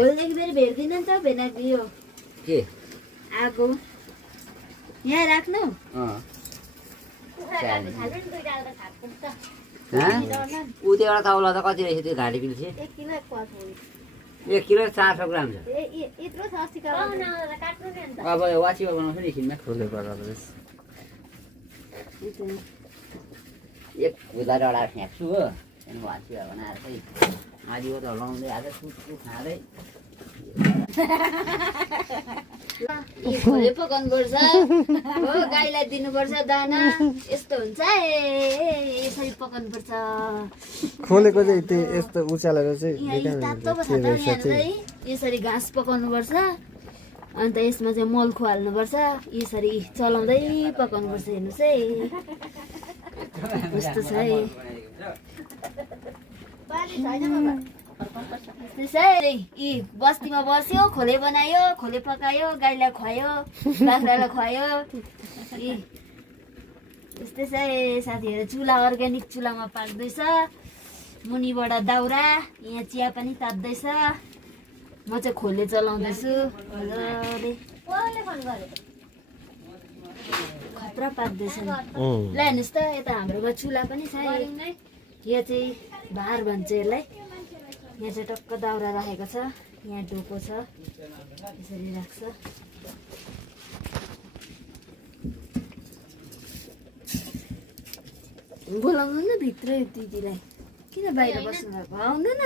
भोलिदेखि फेरि भेट्दिन नि त भेनाइदियो के आगो यहाँ राख्नु ऊ त्यो एउटा तौला त कति रहेछ त्यो घाँटी पिल्छ 1 किलो 400 ग्राम छ अब वाचिवा बनाउँछ नि एकछिनमा खोले बराबर एक खुदा डढा फ्याँक्छु हो त्यहाँदेखि वाचिवा बनाएर चाहिँ आदिको त लाउँदै आज सुटु खाँदै खोले पकाउनुपर्छ हो गाईलाई दिनुपर्छ दाना यस्तो हुन्छ यसरी पकाउनुपर्छ खोलेको चाहिँ त्यो यस्तो उचालेर चाहिँ तातो छ त यहाँनिर यसरी घाँस पकाउनुपर्छ अन्त यसमा चाहिँ मल खुवाल्नुपर्छ यसरी चलाउँदै पकाउनुपर्छ हेर्नुहोस् है कस्तो छ है यी बस्तीमा बस्यो खोले बनायो खोले पकायो गाईलाई खुवायो बाख्रालाई खुवायो यस्तै छ साथीहरू चुला अर्ग्यानिक चुलामा पाक्दैछ मुनिबाट दाउरा यहाँ चिया पनि तात्दैछ म चाहिँ खोले चलाउँदैछु मजाले खतरा पाक्दैछ ल हेर्नुहोस् त यता हाम्रोमा चुला पनि छ यो चाहिँ भार भन्छ यसलाई यहाँ चाहिँ टक्क दाउरा राखेको छ यहाँ डोको छ यसरी राख्छ बोलाउनु न भित्र दिदीलाई किन बाहिर बस्नु भएको आउनु न